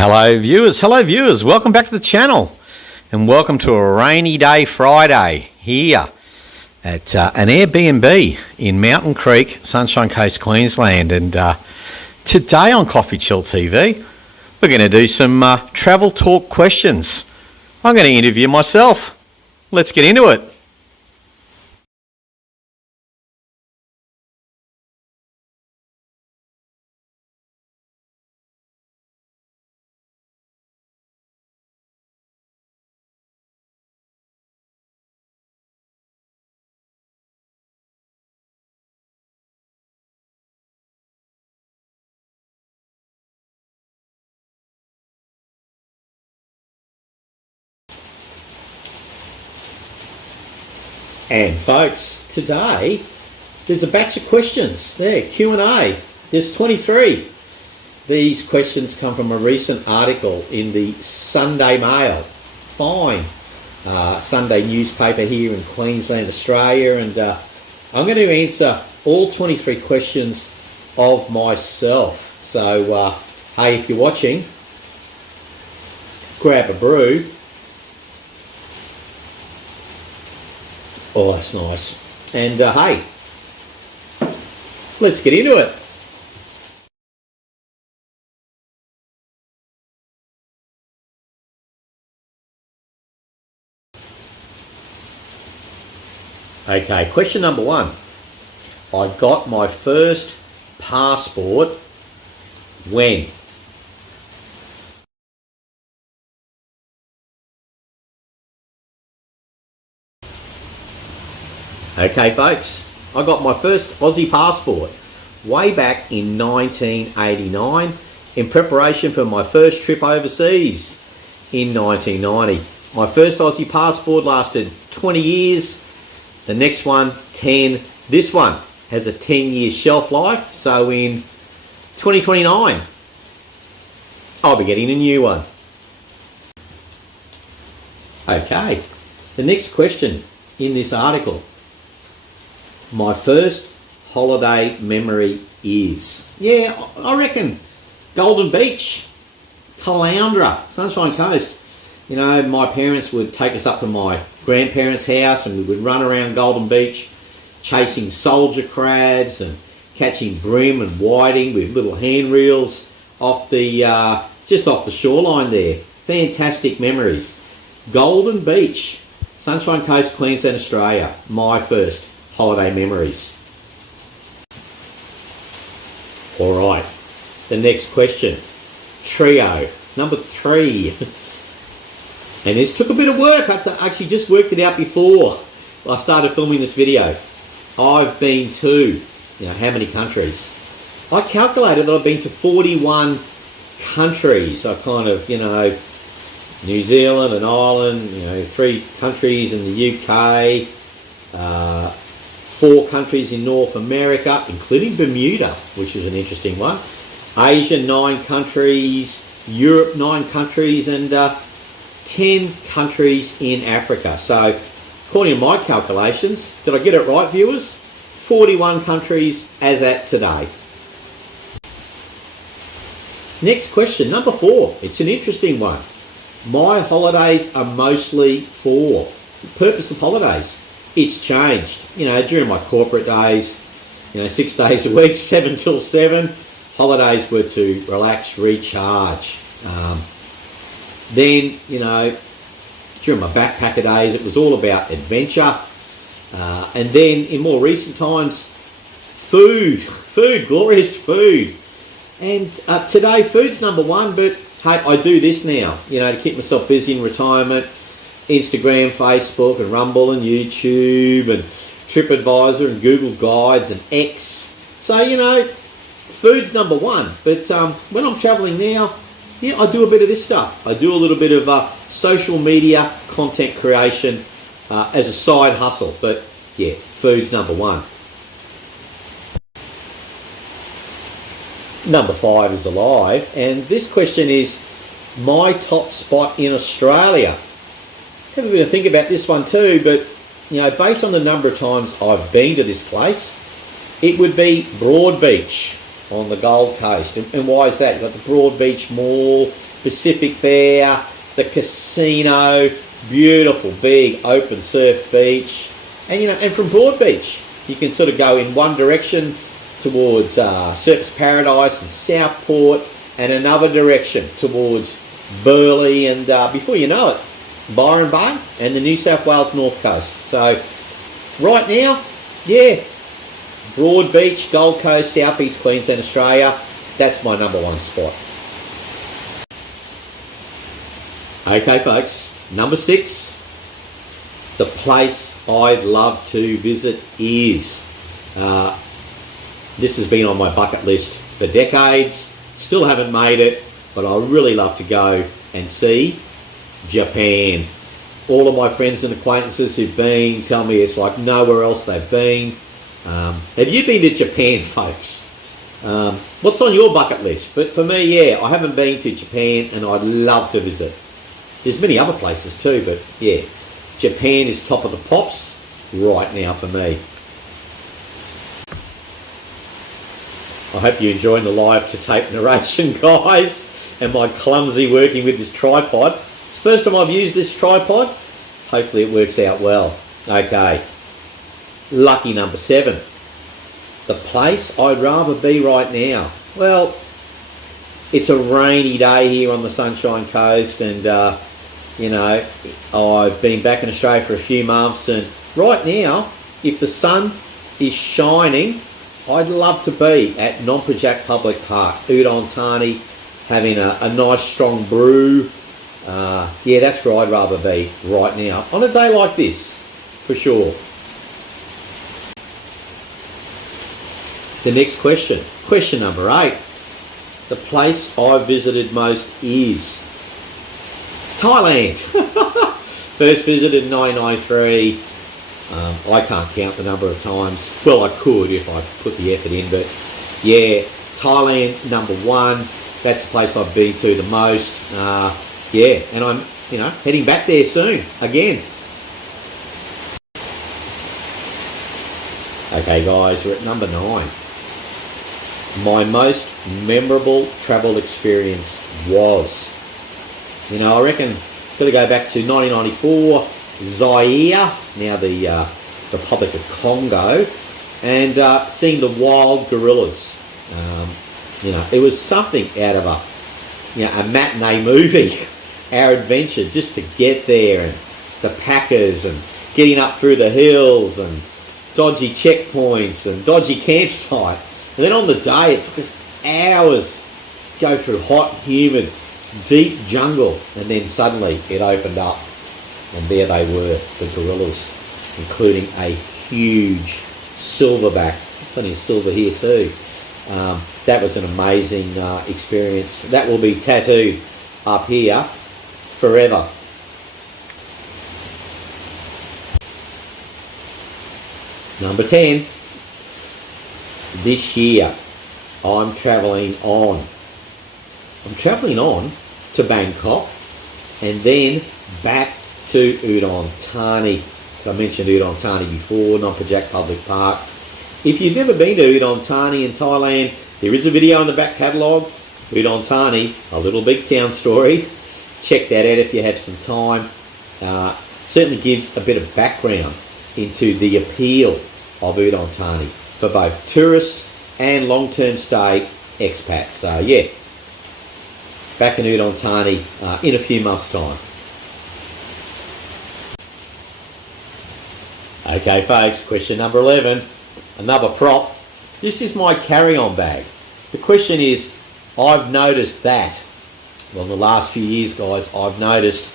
Hello viewers, welcome back to the channel and welcome to a rainy day Friday here at an Airbnb in Mountain Creek, Sunshine Coast, Queensland. And today on CoffeeChillTV we're going to do some travel talk questions. I'm going to interview myself. Let's get into it. And folks, today there's a batch of questions there, Q&A. There's 23. These questions come from a recent article in the Sunday Mail, fine Sunday newspaper here in Queensland, Australia, and I'm going to answer all 23 questions of myself. So hey, if you're watching, grab a brew. Oh, that's nice. And hey, let's get into it. Okay, question number one. I got my first passport when? Okay folks, I got my first Aussie passport way back in 1989 in preparation for my first trip overseas in 1990. My first Aussie passport lasted 20 years, the next one 10. This one has a 10-year shelf life, so in 2029 I'll be getting a new one. Okay, the next question in this article. My first holiday memory is, I reckon Golden Beach, Caloundra, Sunshine Coast. You know, my parents would take us up to my grandparents' house and we would run around Golden Beach chasing soldier crabs and catching bream and whiting with little handreels off the just off the shoreline there. Fantastic memories. Golden Beach, Sunshine Coast, Queensland, Australia, my first holiday memories. All right, the next question, trio number 3. And this took a bit of work. I actually just worked it out before I started filming this video. I've been to, how many countries? I calculated that I've been to 41 countries. I kind of, New Zealand and Ireland, 3 countries in the UK, 4 countries in North America, including Bermuda, which is an interesting one. Asia, 9 countries. Europe, 9 countries. And 10 countries in Africa. So, according to my calculations, did I get it right, viewers? 41 countries as at today. Next question, number 4. It's an interesting one. My holidays are mostly for. The purpose of holidays. It's changed. During my corporate days, 6 days a week, 7 till 7. Holidays were to relax, recharge. Then, during my backpacker days, it was all about adventure. And then in more recent times, food, glorious food. And today, food's number 1, but hey, I do this now, to keep myself busy in retirement. Instagram, Facebook, and Rumble, and YouTube, and TripAdvisor, and Google Guides, and X. So, food's number 1. But when I'm traveling now, I do a bit of this stuff. I do a little bit of social media content creation as a side hustle. But yeah, food's number 1. Number 5 is alive. And this question is my top spot in Australia. Have a bit of think about this one too, but based on the number of times I've been to this place, it would be Broad Beach, on the Gold Coast. And why is that? You've got the Broadbeach Mall, Pacific Fair, the casino, beautiful big open surf beach. And and from Broadbeach you can sort of go in one direction towards Surfers Paradise and Southport, and another direction towards Burleigh, and before you know it, Byron Bay and the New South Wales North Coast. So right now, yeah, Broadbeach, Gold Coast, South East Queensland, Australia, that's my number one spot. Okay folks, number 6, the place I'd love to visit is, this has been on my bucket list for decades, still haven't made it, but I really love to go and see Japan. All of my friends and acquaintances who've been tell me it's like nowhere else they've been. Have you been to Japan, folks? What's on your bucket list? But for me, yeah, I haven't been to Japan and I'd love to visit. There's many other places too, but yeah, Japan is top of the pops right now for me. I hope you're enjoying the live to tape narration, guys, and my clumsy working with this tripod. It's the first time I've used this tripod. Hopefully it works out well. Okay, lucky number 7. The place I'd rather be right now. Well, it's a rainy day here on the Sunshine Coast, and I've been back in Australia for a few months, and right now, if the sun is shining, I'd love to be at Nomprajak Public Park, Udon, having a nice strong brew. Yeah, that's where I'd rather be right now, on a day like this, for sure. The next question, question number 8. The place I've visited most is Thailand. First visited in 1993. I can't count the number of times. Well, I could if I put the effort in, but yeah, Thailand, number 1. That's the place I've been to the most. Yeah, and I'm, heading back there soon again. Okay, guys, we're at number 9. My most memorable travel experience was, I reckon, got to go back to 1994. Zaire, now the Republic of Congo, and seeing the wild gorillas. It was something out of a matinee movie. Our adventure just to get there, and the packers, and getting up through the hills, and dodgy checkpoints, and dodgy campsite. And then on the day, it took us hours to go through hot, humid, deep jungle, and then suddenly it opened up. And there they were, the gorillas, including a huge silverback. Plenty of silver here too. That was an amazing experience. That will be tattooed up here forever. Number 10. This year, I'm travelling on to Bangkok, and then back to Udon Thani. So I mentioned Udon Thani before, Nomprajak Public Park. If you've never been to Udon Thani in Thailand, there is a video in the back catalogue, Udon Thani, a little big town story. Check that out if you have some time. Certainly gives a bit of background into the appeal of Udon Thani for both tourists and long-term stay expats. So yeah, back in Udon Thani in a few months' time. Okay folks, question number 11, another prop. This is my carry-on bag. The question is, I've noticed that, well, in the last few years, guys, I've noticed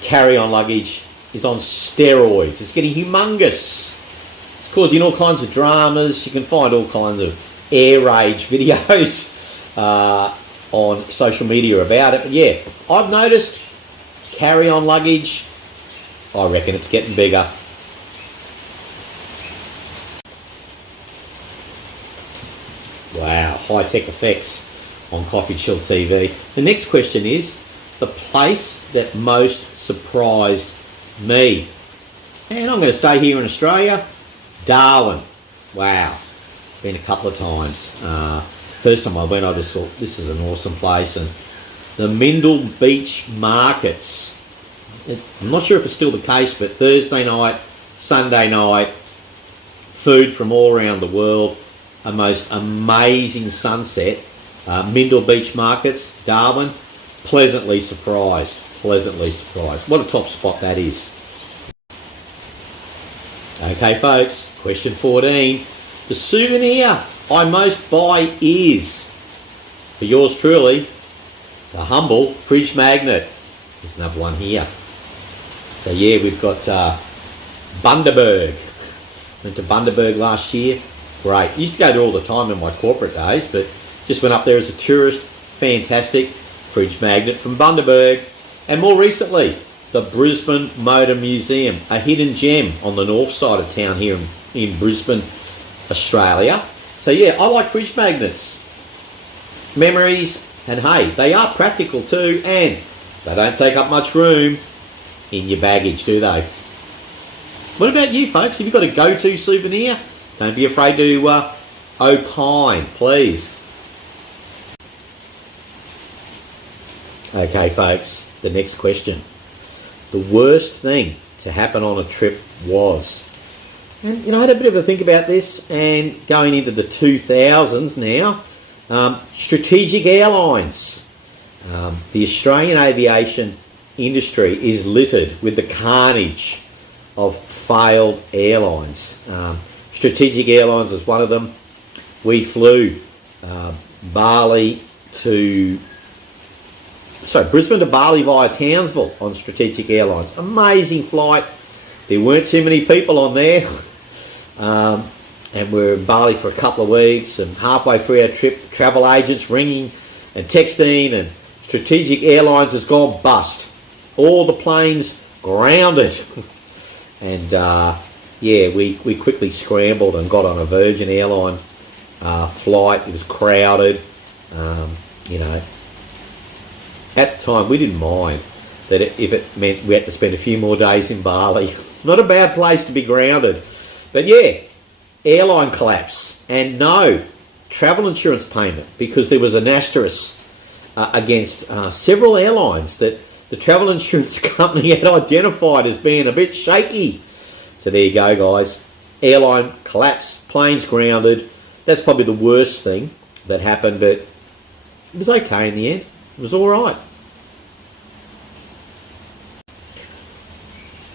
carry-on luggage is on steroids. It's getting humongous. It's causing all kinds of dramas. You can find all kinds of air rage videos on social media about it. But yeah, I've noticed carry-on luggage, I reckon it's getting bigger. Wow, high-tech effects on CoffeeChillTV. The next question is the place that most surprised me. And I'm going to stay here in Australia. Darwin. Wow. Been a couple of times. First time I went, I just thought, this is an awesome place. And the Mindle Beach markets, I'm not sure if it's still the case, but Thursday night, Sunday night, food from all around the world, a most amazing sunset. Mindle Beach markets, Darwin, pleasantly surprised. What a top spot that is. Okay folks, question 14. The souvenir I most buy is, for yours truly, the humble fridge magnet. There's another one here. So yeah, we've got Bundaberg. Went to Bundaberg last year. Great. Used to go there all the time in my corporate days, but just went up there as a tourist. Fantastic fridge magnet from Bundaberg. And more recently, the Brisbane Motor Museum, a hidden gem on the north side of town here in Brisbane, Australia. So yeah, I like fridge magnets. Memories, and hey, they are practical too, and they don't take up much room in your baggage, do they? What about you folks? Have you got a go-to souvenir? Don't be afraid to opine, please. Okay folks, the next question. The worst thing to happen on a trip was, and I had a bit of a think about this, and going into the 2000s now, strategic airlines. The Australian aviation industry is littered with the carnage of failed airlines. Strategic Airlines is one of them. We flew Brisbane to Bali via Townsville on Strategic Airlines. Amazing flight. There weren't too many people on there. And we were in Bali for a couple of weeks, and halfway through our trip, travel agents ringing and texting, and Strategic Airlines has gone bust. All the planes grounded. And yeah, we quickly scrambled and got on a Virgin Airline flight. It was crowded. At the time, we didn't mind that if it meant we had to spend a few more days in Bali. Not a bad place to be grounded. But yeah, airline collapse and no travel insurance payment, because there was an asterisk against several airlines that the travel insurance company had identified as being a bit shaky. So there you go, guys. Airline collapse, planes grounded. That's probably the worst thing that happened, but it was okay in the end. It was all right.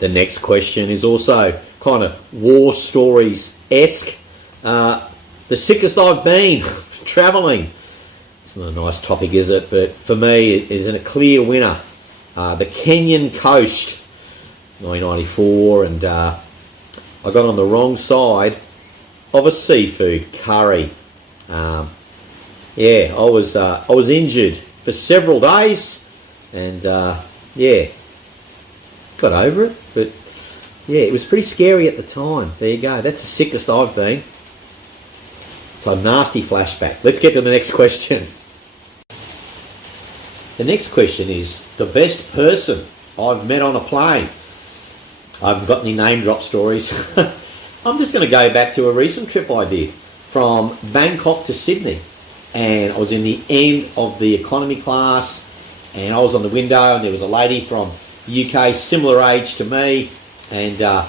The next question is also kind of war stories-esque. The sickest I've been travelling. It's not a nice topic, is it? But for me, it isn't a clear winner. The Kenyan coast, 1994, and I got on the wrong side of a seafood curry. Yeah, I was injured for several days, and yeah, got over it. But yeah, it was pretty scary at the time. There you go. That's the sickest I've been. So nasty flashback. Let's get to the next question. The next question is the best person I've met on a plane. I haven't got any name drop stories. I'm just going to go back to a recent trip I did from Bangkok to Sydney. And I was in the end of the economy class, and I was on the window, and there was a lady from the UK, similar age to me, and a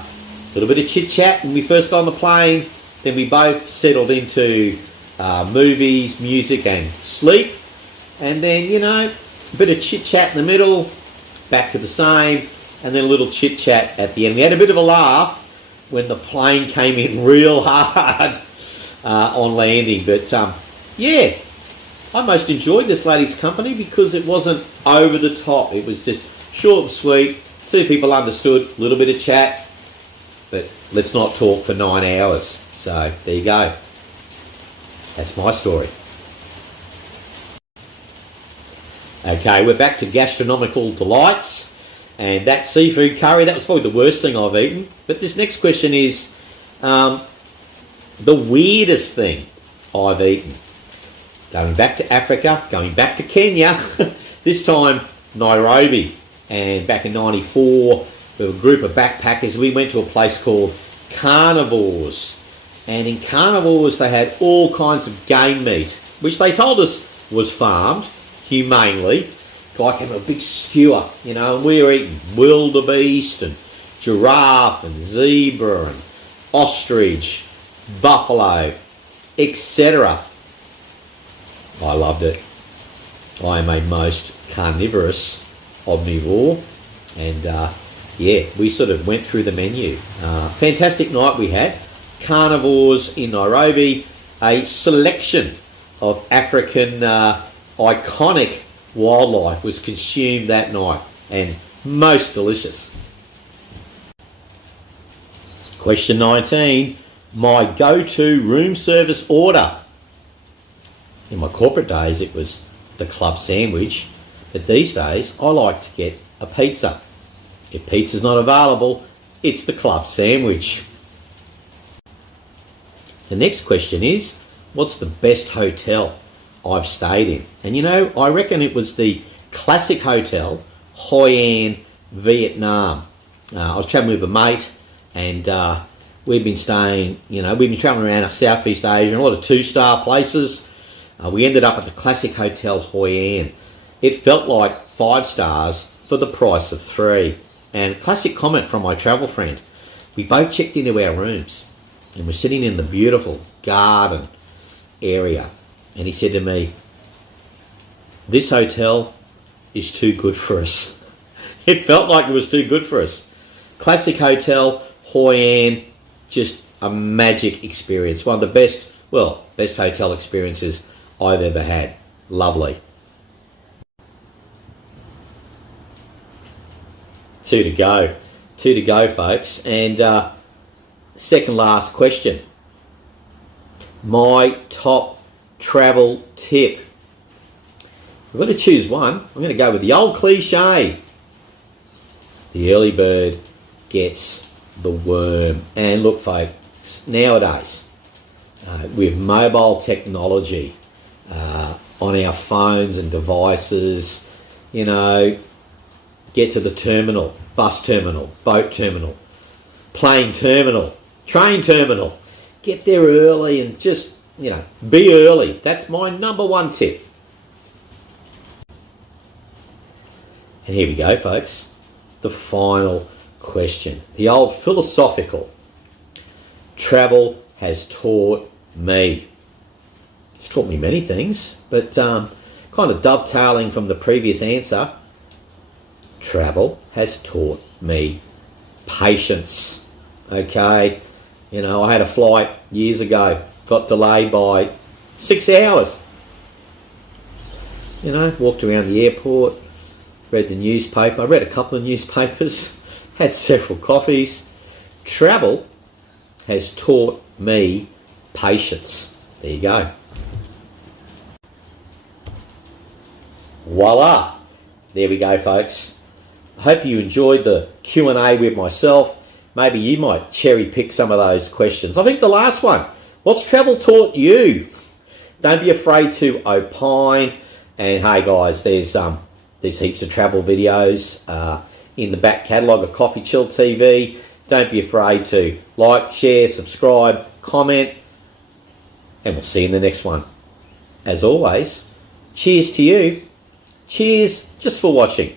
little bit of chit-chat when we first got on the plane. Then we both settled into movies, music and sleep. And then, a bit of chit-chat in the middle, back to the same, and then a little chit-chat at the end. We had a bit of a laugh when the plane came in real hard on landing. But yeah, I most enjoyed this lady's company because it wasn't over the top. It was just short and sweet. Two people understood, a little bit of chat, but let's not talk for 9 hours. So there you go. That's my story. Okay, we're back to gastronomical delights, and that seafood curry, that was probably the worst thing I've eaten. But this next question is the weirdest thing I've eaten. Going back to Africa, going back to Kenya, this time Nairobi. And back in 94, we were a group of backpackers. We went to a place called Carnivores. And in Carnivores, they had all kinds of game meat. which they told us was farmed humanely. Guy came with a big skewer, you know, and we were eating wildebeest and giraffe and zebra and ostrich, buffalo, etc. I loved it. I am a most carnivorous omnivore, and yeah, we sort of went through the menu. Fantastic night we had. Carnivores in Nairobi, a selection of African iconic wildlife was consumed that night, and most delicious. Question 19, my go-to room service order. In my corporate days it was the club sandwich, but these days I like to get a pizza. If pizza's not available, it's the club sandwich. The next question is, what's the best hotel I've stayed in? And you know, I reckon it was the classic hotel, Hoi An, Vietnam. I was travelling with a mate, and we've been staying, you know, we've been travelling around Southeast Asia and a lot of 2-star places. We ended up at the classic hotel, Hoi An. It felt like 5 stars for the price of 3. And classic comment from my travel friend. We both checked into our rooms and we're sitting in the beautiful garden area. And he said to me, this hotel is too good for us. It felt like it was too good for us. Classic hotel, Hoi An, just a magic experience. One of the best hotel experiences I've ever had. Lovely. 2 to go. 2 to go, folks. And second last question. My top travel tip. I've got to choose one. I'm going to go with the old cliche. The early bird gets the worm. And look, folks, nowadays, with mobile technology on our phones and devices, you know, get to the terminal, bus terminal, boat terminal, plane terminal, train terminal. Get there early and just, you know, be early. That's my number one tip. And here we go, folks. The final question. The old philosophical. Travel has taught me. It's taught me many things, but kind of dovetailing from the previous answer, travel has taught me patience. Okay, you know, I had a flight years ago, got delayed by 6 hours. You know, walked around the airport, read the newspaper. I read a couple of newspapers, had several coffees. Travel has taught me patience. There you go. Voila. There we go, folks. I hope you enjoyed the Q&A with myself. Maybe you might cherry pick some of those questions. I think the last one, what's travel taught you? Don't be afraid to opine. And hey guys, there's heaps of travel videos in the back catalogue of CoffeeChillTV. Don't be afraid to like, share, subscribe, comment, and we'll see you in the next one. As always, cheers to you. Cheers just for watching.